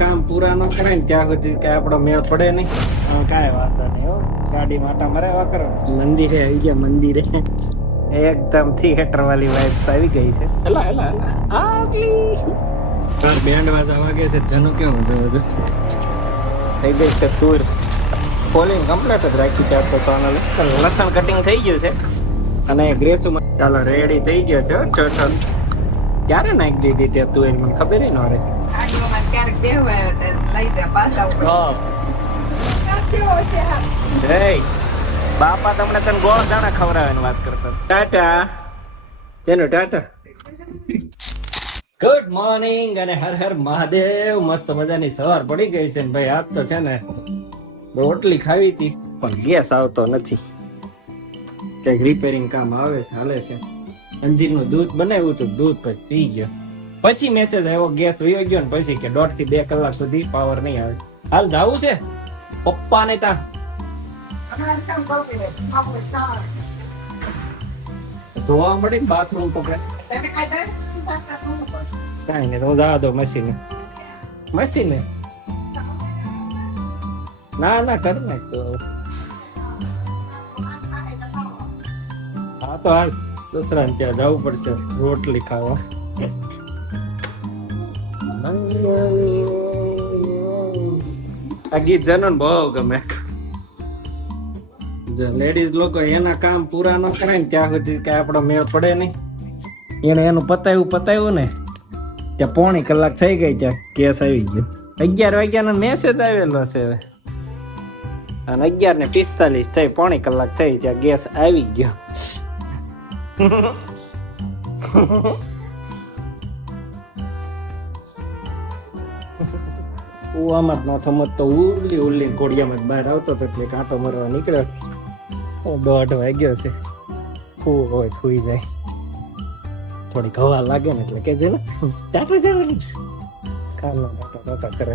કામ પૂરા ન કરાય ને ત્યાં સુધી કઈ આપણો મેળ પડે નહીં. કાંઈ વાંધો નહીં હો, ગાડી માટા મરાવા કરો. મંદિરે આવી ગયા, મંદિરે એકદમ થિયેટર વાળી વાઇબ્સ આવી ગઈ છે. એલા એલા એલા આગલી બાર બેન્ડ વાજા વાગે છે. જનું કેવું છે? થઈ ગઈ છે ટૂર. પોલિંગ કમ્પ્લીટ જ રાખી છે તો ચેનલ. લસણ કટિંગ થઈ ગયું છે અને ગ્રેસુમાં ચાલો રેડી થઈ ગયો છે. ચોથો ક્યારે નાખી દીધી ત્યાં તું મને ખબર ન રહે. બાપા તમને તને ગોળ દાણા ખવડાવે વાત કરતા. ટાટા તેનું ટાટા. ગુડ મોર્નિંગ અને હર હર મહાદેવ. મસ્ત મજાની સવાર પડી ગઈ છે ને ભાઈ. આજ તો છે ને રોટલી ખાવી હતી પણ ગેસ આવતો નથી. કઈક રિપેરિંગ કામ આવે છે, હાલે છે. અંજીર નું દૂધ બનાવ્યું હતું, દૂધ પછી પી ગયો. પછી મેસેજ આવ્યો ગેસ વયો ગયો ને પછી કે 1.5 થી 2 કલાક સુધી પાવર નહીં આવે. હાલ જાવું છે પપ્પા ને ત્યાં. ધોવા મળી ને બાથરૂમ પકડે કઈ નઈ. હું જવા દો મશીને. મશીને ના ના કર નાખ તો. હા તો હાલ સસરા ત્યાં જવું પડશે રોટલી ખાવા. આ ગીત જનો બહુ ગમે. લેડીઝ લોકો એના કામ પૂરા ન કરાય ને ત્યાં સુધી કઈ આપણો મેળ પડે નહીં. એને એનું પતાવ્યું ને ત્યાં 1.5 કલાક થઈ ગઈ ત્યાં કેસ આવી ગયો. 11 વાગ્યાનો મેસેજ આવેલો છે હવે અને 11:45 થઈ. 1.5 કલાક થઈ ત્યાં ગેસ આવી ગયો. આમાં જ નતો મત તો ઉલ્લી ઘોડિયામાં જ બહાર આવતો હતો એટલે કાંટો મરવા નીકળ્યો. 1:30 વાગ્યો છે. હોય સુઈ જાય. થોડી હવા લાગે ને એટલે કેજે ને ટાટા જવાની કાલનો ટાટા કરે.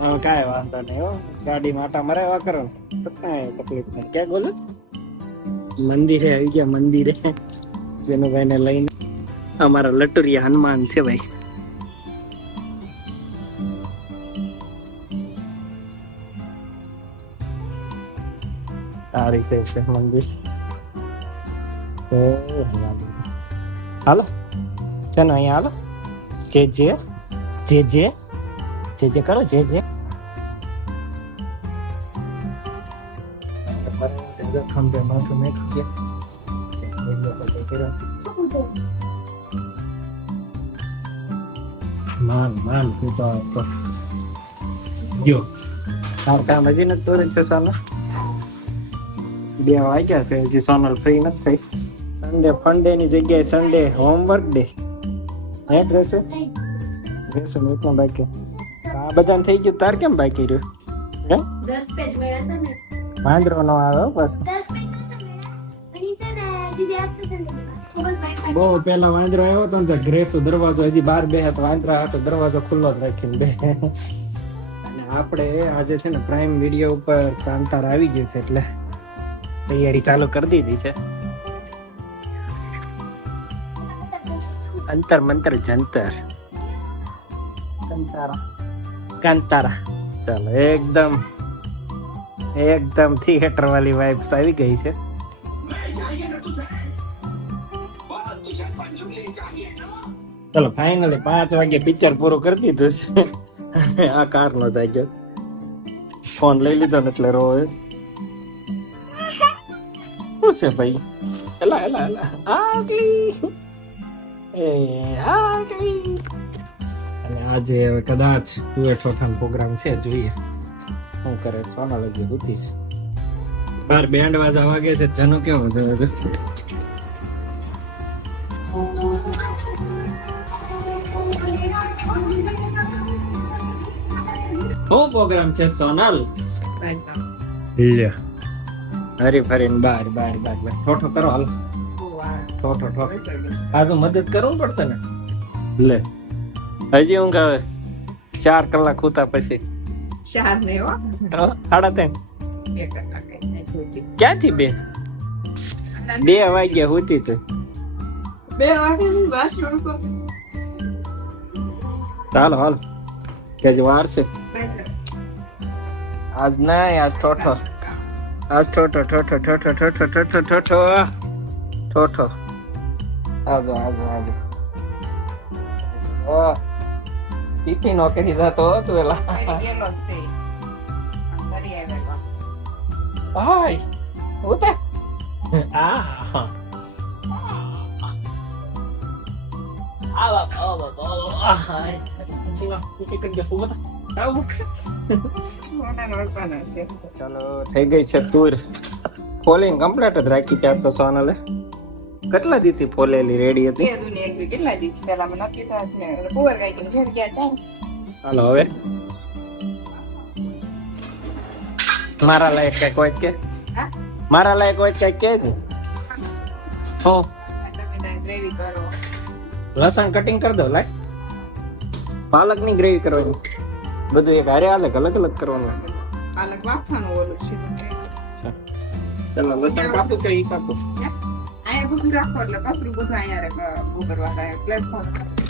હા કાંઈ વાંધો નહીં હો, ગાડી માટા મરાવા કરો ને તો કાંઈ તકલીફ નહીં. ક્યાં બોલો? મંદિરે આવી ગયા, મંદિરે વેનુભાઈ ને લઈને. અમારા લટુરિયા હનુમાન છે ભાઈ. આ રીતે છે મંદિર. હાલો ચાલો અહીંયા હાલો. જે કરો જે ખંભે માથું નાખી માન હું તો ગયો. કામ હજી નથી તોડી છે સાલા. 2 વાગ્યા છે હજી સોનલ ફ્રી નથી થઈ. સન્ડે ફંડે ની જગ્યાએ સન્ડે હોમવર્ક ડે હેક રહેશે. એકમાં બાકી આ બધાને થઈ ગયું. તાર કેમ બાકી રહ્યું? 10 પેજ મળ્યા હતા ને. વાંદરો નો આવે બસ. બહુ પેલા વાંદરો આવ્યો હતો ને ગ્રેસો દરવાજો હજી બહાર બે હતો. વાંદરા હતો દરવાજો ખુલ્લો જ રાખીને બે. અને આપણે આજે છે ને પ્રાઇમ વિડીયો ઉપર કાંતાર આવી ગયું છે એટલે તૈયારી ચાલુ કરી દીધી છે. અંતર મંતર જંતર કાંતારા. ચાલો એકદમ થિયેટર વાળી વાઇબ્સ આવી ગઈ છે. ચલો ફાઇનલી 5 વાગે પિક્ચર પૂરું કરી દીધું છે. આ કાર નો જાય ગયો. ફોન લઈ લીધો ને એટલે રોવે. શું છે ભાઈ? એલા આગલી અને આજે હવે કદાચ તુએ ઠોઠાનો પ્રોગ્રામ છે, જોઈએ શું કરે. સોના લગી ઉઠી છે. બાર બેન્ડ વાજા વાગે છે. જનું કેવું છે? શું પ્રોગ્રામ છે સોનલ? હરી ફરીને બાર ઠોઠો કરો. હાલ ઠોઠો આ તો મદદ કરવું પડશે ને. લે હજી ઊંઘ આવે 4 કલાક હોતા પછી. 4 નહીં હો, 3:30. ક્યાંથી 2 વાગ્યા હોતી તો 2 વાગે બાથરૂમ પર ચાલો હાલ કે જ વાર છે આજ નહીં આજ ઠોઠો આજ ઠોઠો ઠોઠો ઠોઠો ઠોઠો ઠોઠો ઠોઠો ઠોઠો આજો આજો આજો ઓ પીપી નો કરી જતો હતો એલા હાય ઉતે આ ચાલો થઈ ગઈ છે તુર ફોલિંગ કમ્પ્લીટ જ રાખી ત્યાં તો સોનલે કેટલા દીથી ફોલેલી રેડી હતી હાલો હવે મારા લાયક કઈક હોય કે મારા લાયક હોય કઈક કે છે હો લસણ કટિંગ કરી દો લાય પાલક ની ગ્રેવી કરવાની બધું એક હારે અલગ અલગ અલગ કરવાનું પાલક વાફવાનું ઓલું છે ચાલો લસણ કાપું કે ઈ કાપું આયા બધું રાખો એટલે કપરું બધું અહીંયા ગોબર વાળા પ્લેટફોર્મ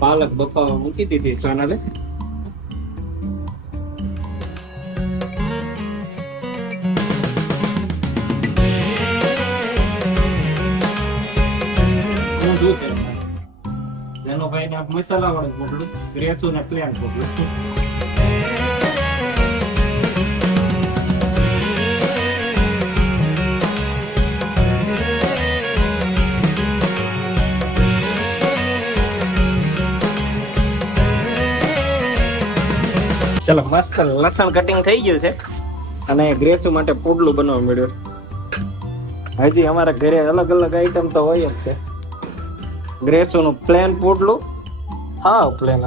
પાલક બફાવા મૂકી દીધી સોનાલે જેનો ભાઈ ને મસાલા વાળું પોટલું ગ્રેસુ ને પ્લેન પોટલું ચલો મસ્ત લસણ કટિંગ થઈ ગયું છે અને ગ્રેસુ માટે પોટલું બનાવવા મળ્યું હજી અમારા ઘરે અલગ અલગ આઈટમ તો હોય જ છે ગ્રેસુ નું પ્લેન પોટલું હા પ્લેન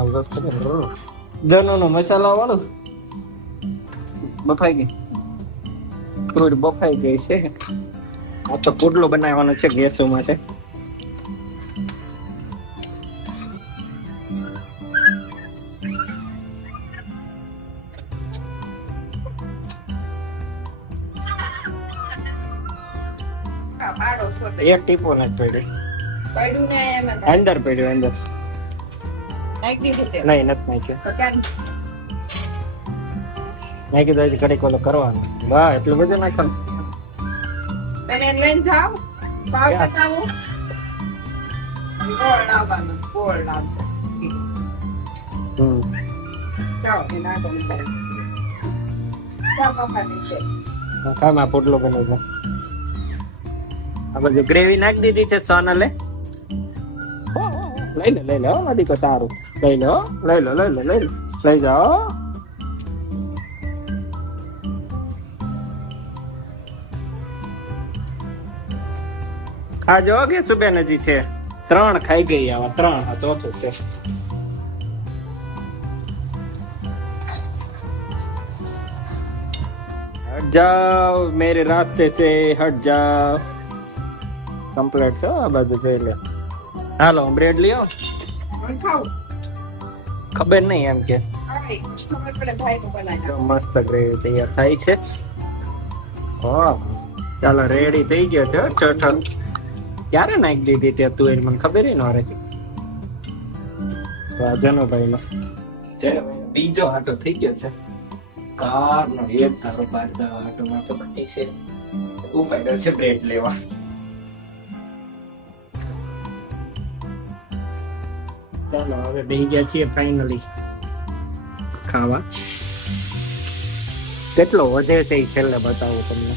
જનો મસાલા વાળું બફાઈ ગઈ થોડી બફાઈ ગઈ છે આ તો પોટલું બનાવવાનું છે ગ્રેસુ માટે એક ટીપો ને પડ્યું અંદર પડ્યું અંદર નહીં નથી નાખ્યું મેં કીધું હજી ઘડીક ઓલો કરવાનું વાહ એટલું બધું નાખવાનું ખામાં પોટલો બનાવ્યો આ બધું ગ્રેવી નાખી દીધી છે સોનલે લઈ લે હો નદી કો તારું લઈ લો લઈ જાઓ ખાજો કે સુબેન હજી છે 3 ખાઈ ગઈ આવા 3 આ ચોથું છે हट जाओ मेरे रास्ते से हट जाओ कंप्लीट છે આ બધું જોઈ લે હાલો બ્રેડ લ્યો ખબર નહીં એમ કે મસ્ત ગ્રેવી તૈયાર થાય છે ચાલો રેડી થઈ ગયો છે ઠઠ ક્યારે નાખી દીધી ત્યાં તું મને ખબર ન રહી જનોભાઈ નો બીજો આટો થઈ ગયો છે કાર નો એક ધારો બાર આટો માં તો બની છે ઉપાય છે બ્રેડ લેવા ચાલો હવે બેસી ગયા છીએ ફાઇનલી ખાવા કેટલો વધે છે એ છેલ્લે બતાવું તમને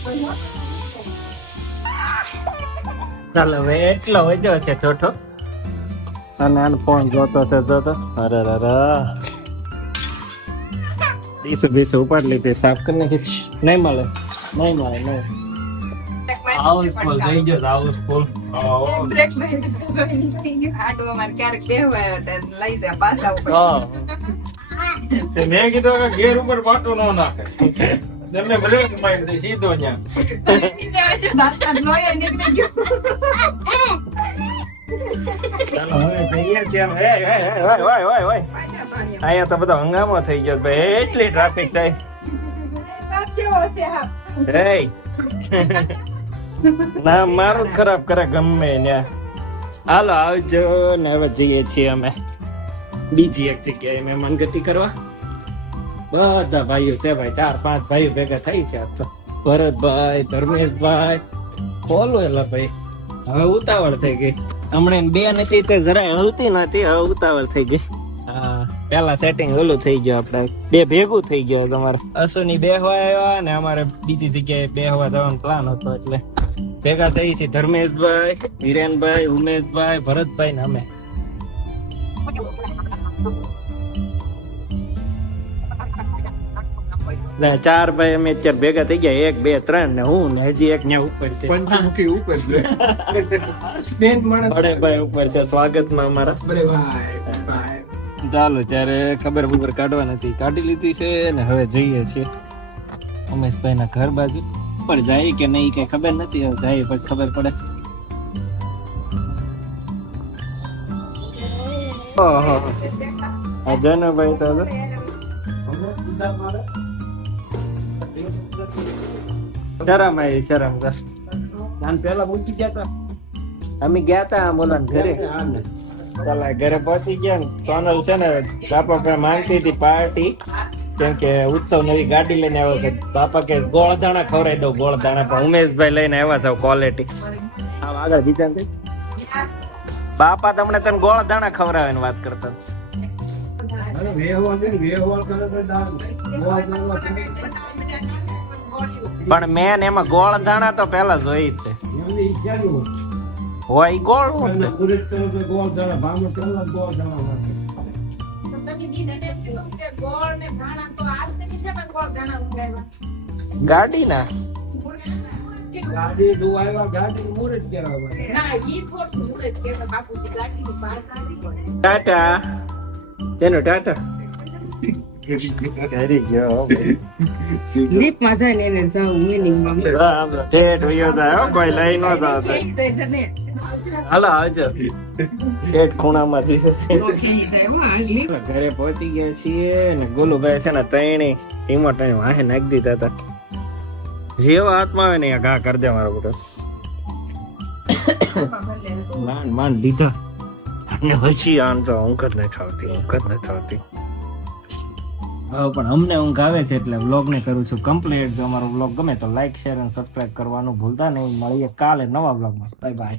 ચાલો હવે એટલો વધ્યો છે ઠોઠો અને આનો ફોન જોતો છે અરે બીસું ઉપાડ લીધી સાફ કરી નાખી નહીં મળે હાઉસફુલ થઈ ગયો હાઉસફુલ મેં કીધું કે ઘેર ઉપર પાટું ન નાખે તમે બ્રેક મારી દે સીધો અહીંયા તો બધો હંગામો થઈ ગયો ભાઈ એટલી ટ્રાફિક થાય જેવો છે હા. એય. ના મારું જ ખરાબ કરે ગમે ત્યાં. હાલો આવજો ને હવે જઈએ છીએ અમે બીજી એક જગ્યાએ મહેમાન ગતિ કરવા. બધા ભાઈઓ છે ભાઈ, 4-5 ભાઈઓ ભેગા થઈ છે આજ તો. ભરતભાઈ, ધર્મેશભાઈ, બોલો એલા ભાઈ. હવે ઉતાવળ થઈ ગઈ. હમણાં બે નથી તે જરાય હલતી નથી, હવે ઉતાવળ થઈ ગઈ. હા પેલા સેટિંગ ઓલું થઈ ગયું, આપણે બે ભેગું થઈ ગયું. તમારે અશુની બેહવા આવ્યા ને અમારે બીજી જગ્યાએ બેહવા જવાનો પ્લાન હતો એટલે ભેગા થઈ છે. ધર્મેશભાઈ, વિરેનભાઈ, ઉમેશભાઈ, ભરતભાઈ ને અમે. ને 4 ભાઈ અમે અત્યારે ભેગા થઈ ગયા. 1, 2, 3 ને હું ને હજી એક ન્યા ઉપર છે. પંચમુખી ઉપર છે. બેન માણસ ભાઈ ઉપર છે સ્વાગતમાં અમારા. ચાલો ત્યારે ખબર બબર કાઢવા નથી, કાઢી લીધી છે ને હવે જઈએ છીએ ઉમેશભાઈ ના ઘર બાજુ. પર જાય કે નહીં કઈ ખબર નથી, હવે જાય પછી ખબર પડે. ઓહો આ જનુભાઈ તો શરમ આવી, શરમ બસ. પેલા મૂકી ગયા તા, અમે ગયા તા મોલાન ઘરે. ચાલો ઘરે પહોંચી ગયા ને સોનલ છે ને બાપા પાસે માંગતી હતી પાર્ટી, કેમ કે ઉત્સવ નવી ગાડી લઈને આવ્યો છે. બાપા કે ગોળ દાણા ખવડાવી દઉં, ગોળ દાણા. પણ ઉમેશભાઈ લઈને આવ્યા છે ક્વોલિટી. આમ આગળ જીતાન બાપા તમને તને ગોળ દાણા ખવડાવે ને વાત કરતા. પણ મેન એમાં ગોળ દાણા તો પેલા જોઈ જ હોય. ગોળ ગાડી ના ટાટા તેનો ટાટા કરી ગયો. લીપ માં જાય ને એને જાવ મીનિંગ માં ઠેઠ વયો જાય, કોઈ લઈ ન જાય. હાલો આવજો. ઠેઠ ખૂણામાં જશે. ઘરે પહોંચી ગયા છીએ ને ગોલુભાઈ છે ને ત્રણે રિમોટ વાહે નાખી દીધા હતા. જેવા હાથમાં આવે ને ઘા કરી દે મારો બેટો. માંડ લીધા અને પછી આમ તો ઊંઘ જ નથી આવતી. હવે પણ અમને ઊંઘ આવે છે એટલે વ્લોગ ને કરું છું કમ્પ્લીટ. જો અમારો વ્લોગ ગમે તો લાઈક, શેર અને સબસ્ક્રાઇબ કરવાનું ભૂલતા નહીં. મળીએ કાલે નવા વ્લોગમાં. Bye bye.